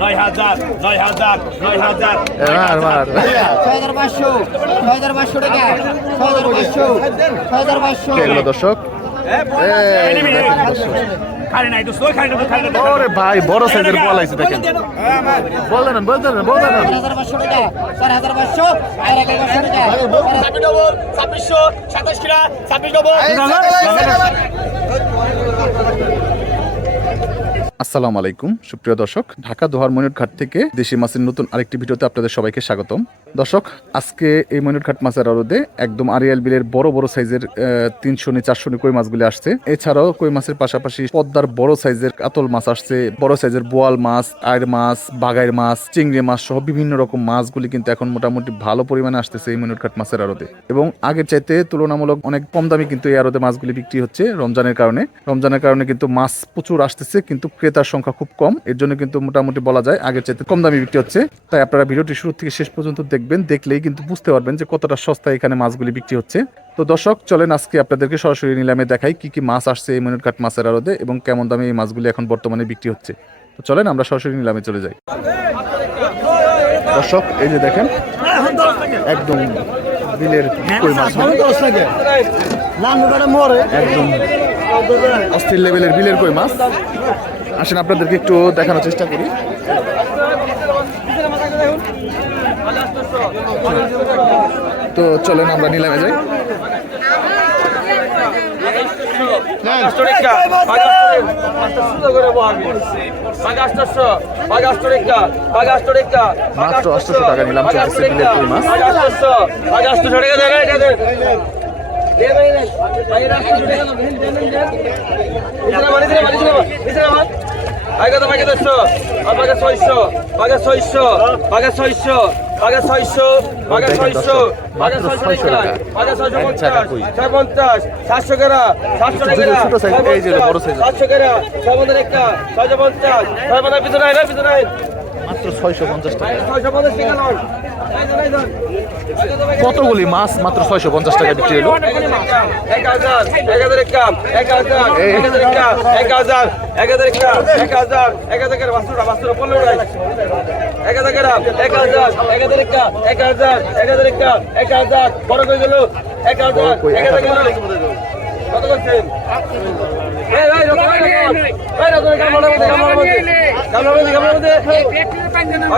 নয় হাজার নয় হাজার নয় হাজার দর্শক ওরে ভাই বড় সাইজের বল আছে দেখেন বল দেন বল দেন বল দেন চার হাজার পাঁচশো টাকা চার হাজার পাঁচশো আর এক হাজার পাঁচশো টাকা ছাব্বিশ ছাব্বিশ ডবল আসসালামু আলাইকুম। সুপ্রিয় দর্শক, ঢাকা দোহার ময়ূর ঘাট থেকে দেশি মাছের নতুন আরেকটি ভিডিওতে আপনাদের সবাইকে স্বাগতম। দর্শক, আজকে এই ময়ূর ঘাট মাছের আড়তে একদম আরিয়াল বিলের বড় বড় সাইজের তিনশো নি চারশো নি কই মাছগুলি আসছে। এছাড়াও কই মাছের পাশাপাশি পদ্মার বড় সাইজের কাতল মাছ আসছে, বড় সাইজের বোয়াল মাছ আয়ের মাছ বাগাইর মাছ, চিংড়ি মাছ সহ বিভিন্ন রকম মাছগুলি কিন্তু এখন মোটামুটি ভালো পরিমাণে আসতেছে এই ময়ূর ঘাট মাছের আড়তে। এবং আগের চাইতে তুলনামূলক অনেক কম দামে কিন্তু এই আড়তে মাছগুলি বিক্রি হচ্ছে রমজানের কারণে। রমজানের কারণে কিন্তু মাছ প্রচুর আসতেছে, কিন্তু ক্রেতার সংখ্যা খুব কম। এর জন্য কিন্তু মোটামুটি বলা যায় আগের চাইতে কম দামে বিক্রি হচ্ছে। তাই আপনারা ভিডিওটি শুরু থেকে শেষ পর্যন্ত দেখবেন, দেখলেই কিন্তু বুঝতে পারবেন যে কতটা সস্তায় এখানে মাছগুলি বিক্রি হচ্ছে। তো দর্শক, চলেন আজকে আপনাদেরকে সরাসরি নিলামে দেখাই কি কি মাছ আসছে এই মনিরঘাট মাছের আড়তে এবং কেমন দামে এই মাছগুলি এখন বর্তমানে বিক্রি হচ্ছে। তো চলেন আমরা সরাসরি নিলামে চলে যাই। দর্শক, এই যে দেখেন, একদম বিলের কই মাছ একদম অস্থির লেভেলের বিলের কই মাছ? আসেন আপনাদেরকে একটু দেখানোর চেষ্টা করি তো চলেন আমরা নিলামে যাই মাত্র আটশোশো টাকা নিলাম কই মাছ আগত বাগে দশশো বাগে ছয়শো বাগে ছয়শো বাগে ছয়শো বাগে ছয়শো বাগে ছয়শো বাগে ছয়শো বাগে ছয়শো পঞ্চাশ পঞ্চাশ সাতশো কেরা সাতশো টাকা। সাতশো কেরা ছয় পঞ্চাশ একটা ছয় পঞ্চাশ পিছনে আয় পিছনে আয় মাত্র ছয়শো পঞ্চাশ টাকা ছয়শো পঞ্চাশ টাকা কতগুলি মাছ মাত্র ছয়শো পঞ্চাশ টাকা বিক্রি হলো কত করছেন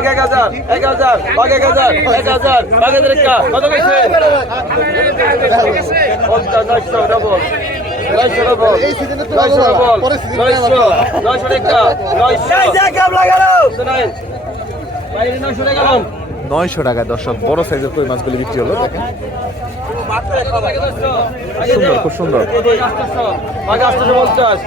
এক হাজার এক হাজার এক হাজার এক হাজার। কত করছেন পঞ্চাশ নয়শো ডবল নয়শো ডবল নয়শো ডবল নয়শো। নয়শো টাকা। নয়শো। নয়শো টাকা নয়শো টাকা দর্শক বড় সাইজের কই মাছগুলি বিক্রি হলো দেখেন সুন্দর খুব সুন্দর পঞ্চাশ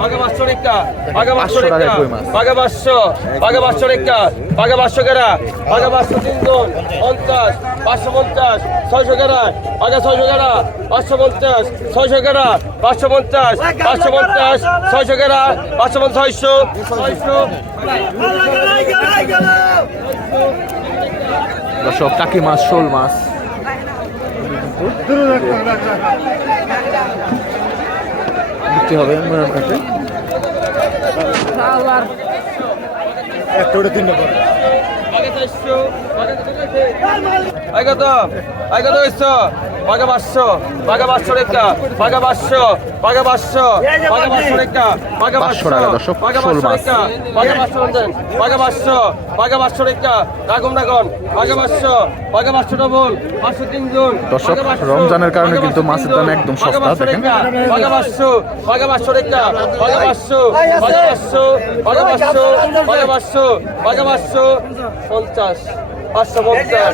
বাঘে পরে পরে বাঘে বাঘে পাঁচশো বাঘা পাঁচশো বাঘা পাঁচশো রেখা বাঘা পাঁচশো কেরা বাঘা পাঁচশো তিনজন পঞ্চাশ পাঁচশো পঞ্চাশ ছয়শো কেরা বাঘা ছয়শো কেরা পাঁচশো পঞ্চাশ ছয়শো কেরা পাঁচশো পঞ্চাশ পাঁচশো পঞ্চাশ ছয়শো কেরা পাঁচশো পঞ্চাশ ছয়শো ছয়শো। টাকি মাছ শোল মাছ। বিক্রি হবে মনের কাছে তো আগে তো আগে হইছো বাঘা পাঁচশো বাঘা পাঁচশো রেখা বাঘা পাঁচশো বাঘা পাঁচশো বাঘা পাঁচশো রেখা বাঘা পাঁচশো টাকা দর্শক, পাঁচশো মাছ। রেখা বাঘা পাঁচশো পঞ্চাশ বাঘা পাঁচশো বাঘা পাঁচশো রেখা রাগুম রাগন বাঘা পাঁচশো বাঘা পাঁচশো ডবল পাঁচশো তিনজন দর্শক, বাঘা পাঁচশো, রমজানের কারণে কিন্তু মাছের দাম একদম সস্তা, দেখেন। রেখা পাঁচশো পঞ্চাশ পাঁচশো পঞ্চাশ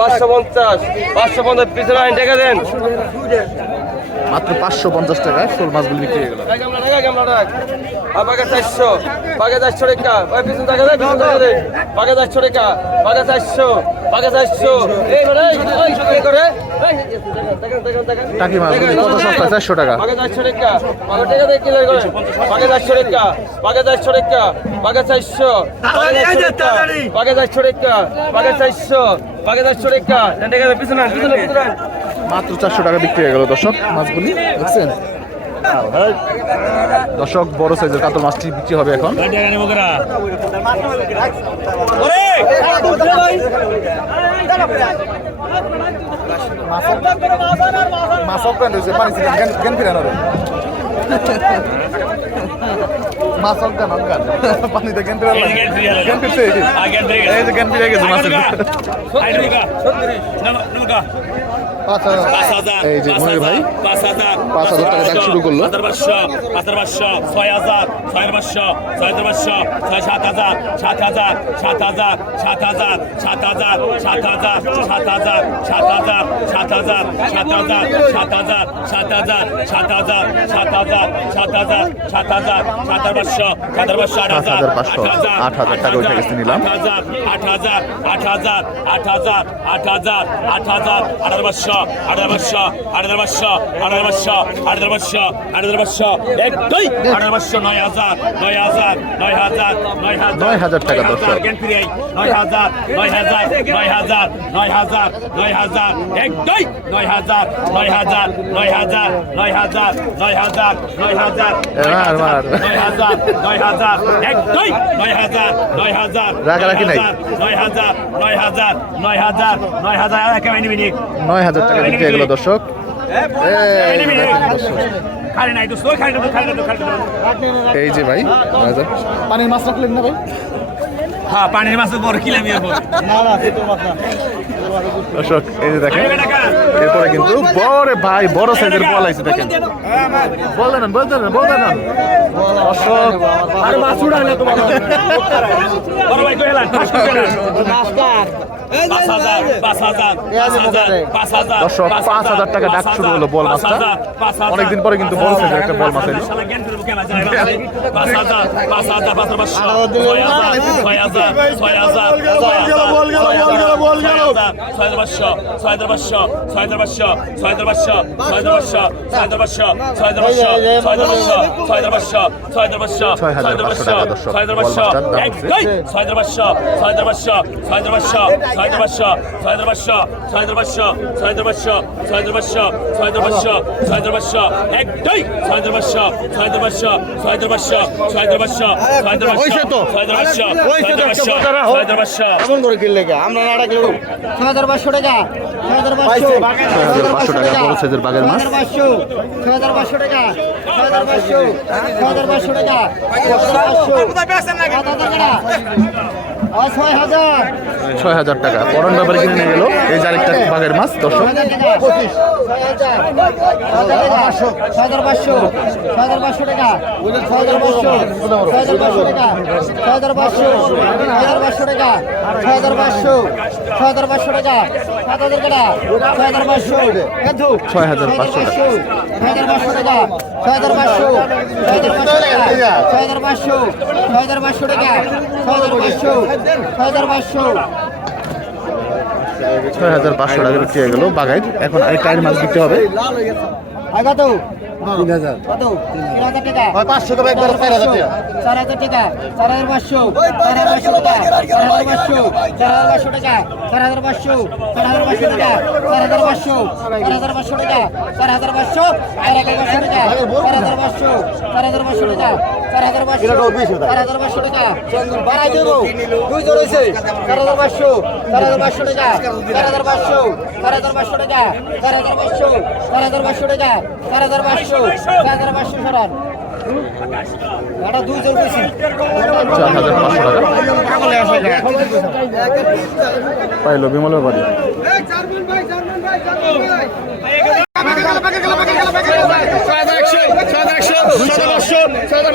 পাঁচশো পঞ্চাশ পাঁচশো পঞ্চাশ পিছনে আইন টাকা দেন মাত্র পাঁচশো পঞ্চাশ টাকায় শোল মাছগুলি বিক্রি হয়ে গেল বাঘা চারশো বাঘা চারশো টাকা পিছনে টাকা দেয় পিছন টাকা দেয় চারশো টাকা বাঘা চারশো চারশো মাত্র চারশো টাকা বিক্রি হয়ে গেল দর্শক মাছগুলি দেখছেন? দর্শক বড় সাইজের কাতল মাছটি বিক্রি হবে এখন। মাছ পানি মাছ অজ্ঞান অজ্ঞান পানিতে জ্ঞান ফিরে এই যে ফিরে গেছে। নমকা পাঁচ হাজার এই যে মনির ভাই পাঁচ হাজার পাঁচ হাজার টাকা দাগ শুরু করল। হাজার পাঁচশো হাজার পাঁচশো ছয় হাজার ছয় পাঁচশো ছয় হাজার পাঁচশো ছয় সাত হাজার সাত হাজার সাত হাজার সাত হাজার সাত হাজার সাত হাজার সাত হাজার সাত হাজার সাত হাজার সাত হাজার সাত হাজার সাত হাজার সাত হাজার সাত হাজার সাত হাজার সাত হাজার সাত হাজার সাত হাজার পাঁচশো আট হাজার 7,500 আট হাজার টাকা উঠে গেছে নিলাম। আট হাজার আট হাজার আট হাজার আট হাজার আট হাজার আট হাজার হাজার পাঁচশো আট হাজার পাঁচশো আট হাজার পাঁচশো আট হাজার পাঁচশো আট হাজার পাঁচশো আট হাজার পাঁচশো একটাই আট পাঁচশো নয় হাজার নয় হাজার নয় হাজার নয় হাজার নয় হাজার টাকা নয় দর্শক। নয় হাজার নয় হাজার নয় হাজার নয় হাজার নয় হাজার একটাই নয় হাজার নয় হাজার নয় হাজার নয় হাজার নয় হাজার নয় হাজার মার, মার। নয় হাজার নয় হাজার এক নয় নয় হাজার নয় হাজার রাখারাখি নাই। নয় হাজার নয় হাজার নয় হাজার নয় হাজার একেবারে নিবি নয় হাজার দর্শক। এই যে ভাই পানির মাছ রাখলেন না ভাই। হ্যাঁ পানির মাছের বড় কিলামি দর্শক এই যে দেখেন এরপরে কিন্তু বড় ভাই বড় সাইজের বল আছে দেখেন বলতে না বলতে না বলতে না দর্শক আর মাছ তোমার বড় ভাই হাজার দর্শক, পাঁচ টাকা ডাক শুরু হলো বল মাছটা। অনেকদিন পরে কিন্তু বল সাইজের একটা বল মাছ হাজার ছয় হাজার ছয় হাজার ছয় হাজার পাঁচশো ছয় হাজার পাঁচশো ছয় হাজার পাঁচশো ছয় হাজার পাঁচশো ছয় হাজার পাঁচশো ছয় হাজার পাঁচশো ছয় হাজার পাঁচশো ছয় হাজার পাঁচশো ছয় হাজার পাঁচশো ছয় হাজার পাঁচশো ছয় হাজার পাঁচশো 6,500 টাকা দর্শক। ছয় হাজার বল পাঁচশো মাছটার দাম এক হচ্ছে। দুই ছয় হাজার পাঁচশো ছয় হাজার পাঁচশো ছয় হাজার পাঁচশো ছয় হাজার পাঁচশো ছয় হাজার পাঁচশো ছয় হাজার পাঁচশো ছয় হাজার পাঁচশো ছয় হাজার পাঁচশো ছয় হাজার পাঁচশো ছয় হাজার পাঁচশো এক দুই ছয় হাজার পাঁচশো ছয় হাজার পাঁচশো ছয় হাজার পাঁচশো ছয় হাজার পাঁচশো ছয় হাজার পাঁচশো ছয় হাজার পাঁচশো ছয় হাজার পাঁচশো ছয় হাজার পাঁচশো কেমন করে কিনলে আমরা না রাখলে ছয় হাজার পাঁচশো টাকা। ছয় হাজার পাঁচশো। ছয় হাজার পাঁচশো টাকা বড় সাইজের বাগের মাছ। হাজার পাঁচশো। ছয় হাজার পাঁচশো টাকা। ছয় হাজার পাঁচশো। ছয় হাজার পাঁচশো টাকা। ছয় হাজার পাঁচশো। টাকা আর ছয় হাজার ছয় হাজার টাকা। পরন ব্যাপারে কিনে নিয়ে গেল। এই মাছ দর্শক ছয় হাজার পাঁচশো টাকা। ছয় হাজার পাঁচশো ছয় হাজার পাঁচশো ছয় হাজার পাঁচশো টাকা ছয় হাজার পাঁচশো ছয় হাজার পাঁচশো ছয় হাজার পাঁচশো। ছয় হাজার পাঁচশো টাকা। বিক্রি হয়ে গেল বাগাই এখন আরেকটা আইন মাছ বিক্রি হবে তিন হাজার পাঁচশো টাকা একবার চার হাজার টাকা চার হাজার টাকা চার হাজার পাঁচশো চার হাজার পাঁচশো টাকা চার হাজার পাঁচশো চার হাজার পাঁচশো টাকা চার হাজার পাঁচশো চার হাজার পাঁচশো টাকা চার হাজার পাঁচশো চার হাজার পাঁচশো টাকা চার হাজার পাঁচশো চার হাজার পাঁচশো টাকা চার হাজার পাঁচশো চার হাজার পাঁচশো টাকা চার হাজার হাজার বাড়াই দেবো দুই জন হয়েছে চার হাজার পাঁচশো চার হাজার পাঁচশো টাকা। চার হাজার পাঁচশো চার হাজার পাঁচশো টাকা। চার হাজার পাঁচশো চার হাজার পাঁচশো টাকা চার হাজার পাঁচশো চার হাজার পাঁচশো সরান এটা দুই জন বেশি চার হাজার পাঁচশো টাকা পাইলো বিমলের বাড়ি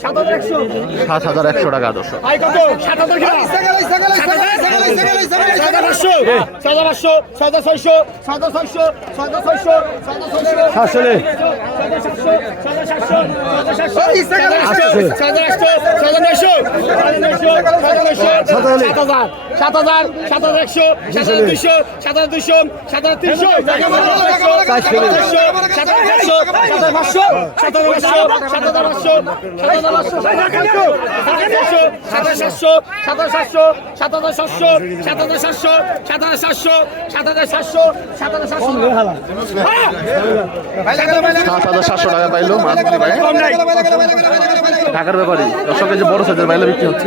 সাত হাজার একশো টাকা দর্শক সাত হাজার সাত হাজার একশো সাত হাজার সাত হাজার সাত হাজার তিনশো সাত হাজার পাঁচশো সাত হাজার পাঁচশো সাত হাজার পাঁচশো সাত হাজার পাঁচশো সাত হাজার পাঁচশো ঢাকার ব্যাপারে দর্শকের যে বড় সাইজের বাইলে বিক্রি হচ্ছে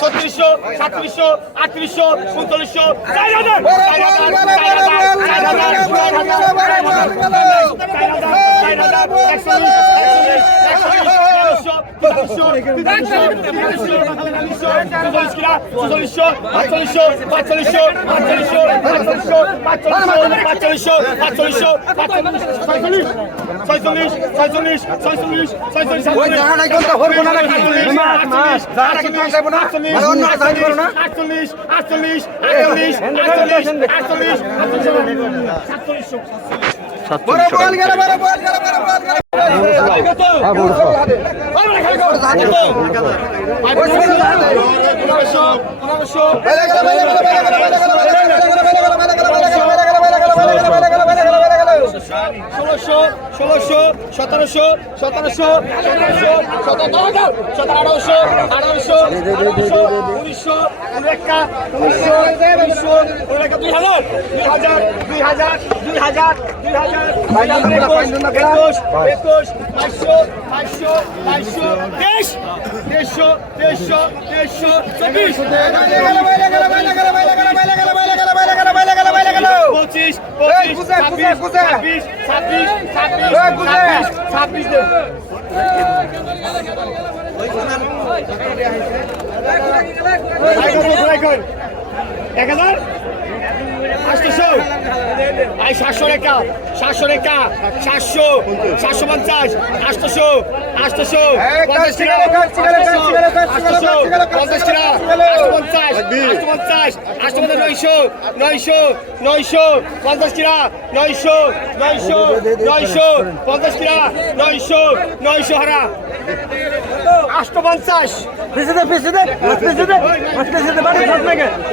ছত্রিশশো সাতত্রিশশো আটত্রিশশো উনচল্লিশশো আটচল্লিশ আটচল্লিশ আটচল্লিশ আটচল্লিশ আটচল্লিশ আটচল্লিশ সাতচল্লিশ সাতচল্লিশশো ষোলোশো ষোলোশো সতেরোশো সতেরোশো সতেরোশো সতেরো হাজার সতেরো আঠারোশো আঠারোশো উনিশশো উনিশশো উনিশশো উনিশশো উনিশশো দুই হাজার দুই হাজার দুই হাজার দুই হাজার পঁচিশ পঁচিশ ছাব্বিশ ছাব্বিশ ছাব্বিশ ছাব্বিশ ছাব্বিশ এক হাজার আটশোশো আই সাতশো রেখা সাতশো রেখা সাতশো সাতশো পঞ্চাশ আটশোশো আটশোশো পঞ্চাশ টাকা আটশোশো পঞ্চাশ টাকা আটশো পঞ্চাশ আটশো পঞ্চাশ আটশো পঞ্চাশ নয়শো নয়শো নয়শো পঞ্চাশ টাকা নয়শো নয়শো নয়শো পঞ্চাশ টাকা নয়শো নয়শো হারা আটশো পঞ্চাশ পঞ্চাশ আর কত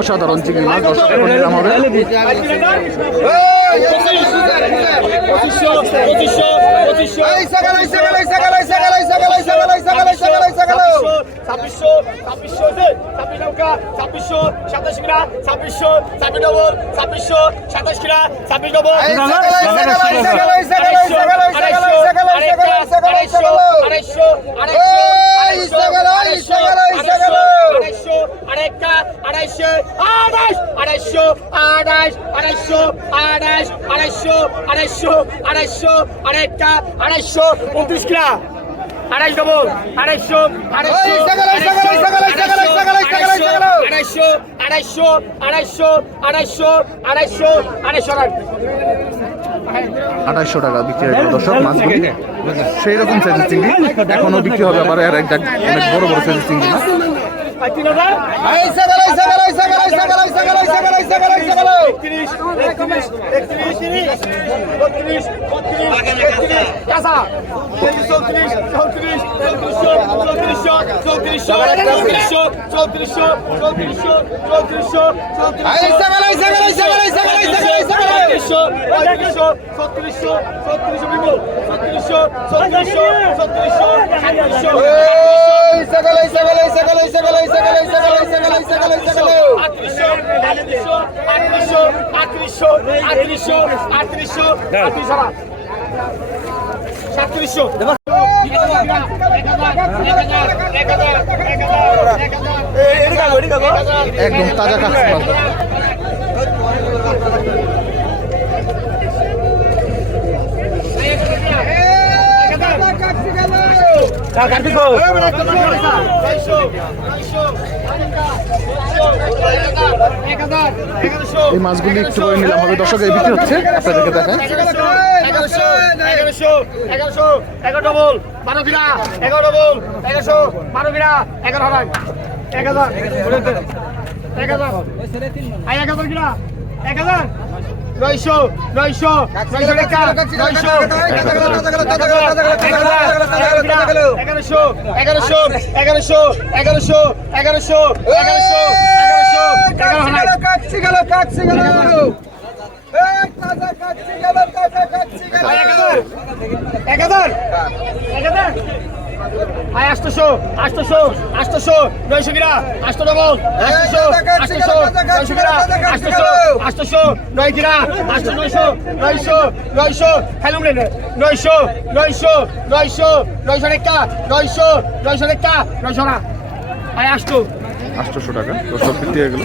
অসাধারণ চিংড়ি মাছ এখন নিলাম হবে। পঁচিশশো পঁচিশশো ছাব্বিশশো ছাব্বিশশো ছাব্বিশ নৌকা ছাব্বিশশো সাতাশ কিনা ছাব্বিশশো ছাব্বিশ ডবল ছাব্বিশশো সাতাশ কিনা ছাব্বিশ ডবল আড়াইশো আড়াইশো আড়াইশো আড়াইশো আড়াইশো আড়াইশ আড়াইশো আড়াইশ আড়াইশো আড়াইশ আড়াইশো আড়াইশো আড়াইশো আড়াইটা আড়াইশো উনত্রিশ কিনা আড়াইশ ডবল আড়াইশো আড়াইশো আড়াইশো আড়াইশো আড়াইশো আড়াইশো আড়াইশো আড়াইশো আঠাশশো টাকা বিক্রি হয়ে গেল। দর্শক, মাছগুলি সেই রকম সাইজের চিংড়ি। এখনও বিক্রি হবে আবার একটা অনেক বড় বড় সাইজের চিংড়ি। মাছ ছত্রিশশো ছত্রিশশো ছত্রিশশো ছত্রিশশো ছত্রিশশো সাতত্রিশশো একদম তাজা কাজ। এই মাছগুলি একটু করে নিলাম হবে। দর্শক এই বিক্রি হচ্ছে। আপনাদেরকে দেখায় এগারোশো এগারোশো এগারোশো এগারো ডবল বারো কিনা এগারো ডবল এগারোশো বারো কিনা এগারো হাজার এক হাজার এক হাজার। এক হাজার কিনা এক হাজার। নয়শো নয়শো নয়শো টাকা নয়শো এগারোশো এগারোশো এগারোশো এগারোশো এগারোশো এগারোশো এগারোশো এগারো হাজার আয় আষ্টশো আষ্টশো আষ্টশো নয়শো গিরা আষ্ট ডবল আষ্টশো আষ্টশো নয়শো গিরা আষ্টশো আষ্টশো নয় গিরা আষ্ট নয়শো নয়শো নয়শো খেলুম রে নয়শো নয়শো নয়শো নয়শো রেখা নয়শো নয়শো রেখা নয়শো না আয় আষ্ট আষ্টশো টাকা তো সব দিয়ে গেল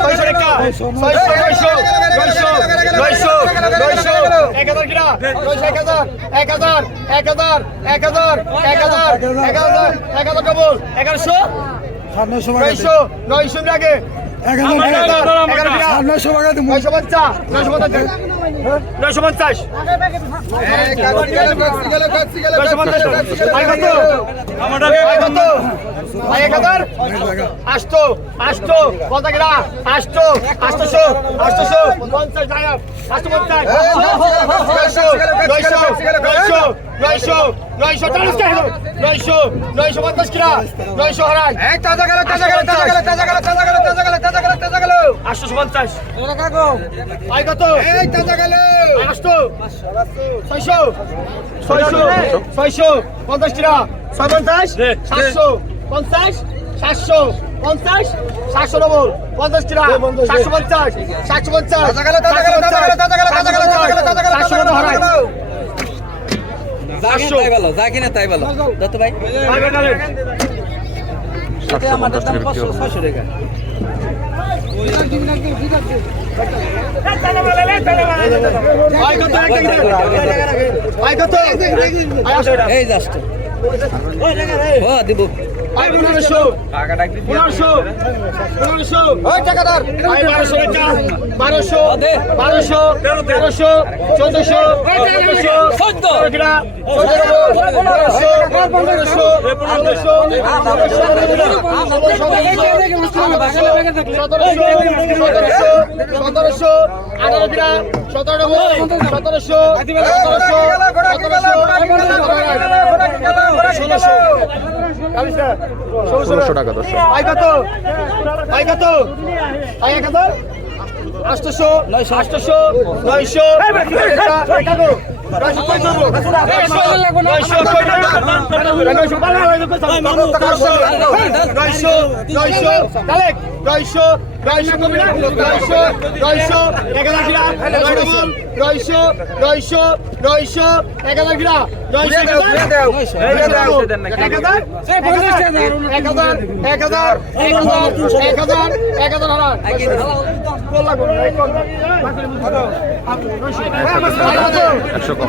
ছয়শো রেখা ছয়শো ছয়শো ছয়শো ছয়শো নয়শো নয়শো। এক হাজার কিনা নয়শো এক হাজার এক হাজার এক হাজার এক হাজার এক হাজার এক হাজার এক হাজার ডবল এগারোশো নয়শো নয়শো আগে এগারো কিনা নয়শো নয়শো পঞ্চাশ নয়শো পঞ্চাশ। নয়শো পঞ্চাশ। আসতো আসতো কত গেলা আসতো আসতোশো আসতোশো পঞ্চাশ টাকা আসতো পঞ্চাশ। নয়শো নয়শো নয়শো নয়শো চালিশ টাকা নয়শো নয়শো পঞ্চাশ কিনা নয়শো হারাই এই তাজা গেল তাজা গেল তাজা গেল তাজা গেল তাজা গেল তাজা গেল তাজা গেল তাজা গেল আটশোশো পঞ্চাশ আয় কত এই তাজা গেল আষ্ট ছয়শো ছয়শো ছয়শো পঞ্চাশ কিনা ছয় পঞ্চাশ সাতশো পঞ্চাশ সাতশো পঞ্চাশ সাতশো ডবল পঞ্চাশ কিনা সাতশো পঞ্চাশ সাতশো পঞ্চাশ তাজা গেল তাজা গেল তাজা গেল তাজা গেল তাজা গেল তাজা গেল তাজা গেল সাতশো গেল যা কিনা তাই ভালো। দত্ত ভাই। আমাদের দাম পাঁচশো ছয়শো টাকা। এই দিব। পনেরোশো পনেরোশো পনেরোশো বারোশো বারোশো বারোশো তেরোশো চোদ্দশো চোদ্দশো পনেরোশো পনেরোশো পনেরোশো সতেরোশো সতেরোশো সতেরোশো আঠারো কিনা সতেরো সতেরোশো সতেরোশো ষোলোশো ষোলোশো টাকা দশ আটশো নয়শো আটশো নয়শো নয়শো এক হাজার একশো কম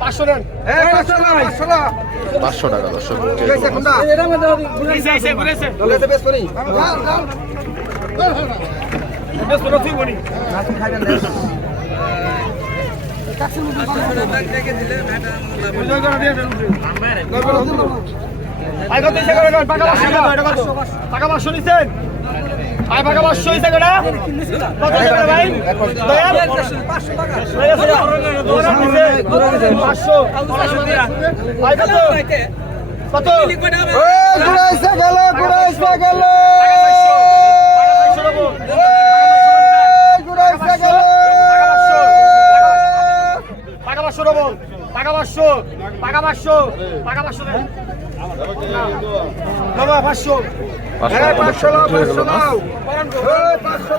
পাঁচশো নেন পাঁচশো টাকা দর্শক ঘুরেছে ঘুরেছে টাকা পাঁচশো নিচ্ছেন আয় টাকা। পাঁচশো নিচ্ছে কেনা কত টাকা ভাই পাঁচশো আয় কত কত গেল গেল ঘুরাইছে গেল টাকা পাঁচশো নেব টাকা পাঁচশো টাকা পাঁচশো টাকা পাঁচশো বাবা পাঁচশো। পাঁচশো হয়ে পাঁচশো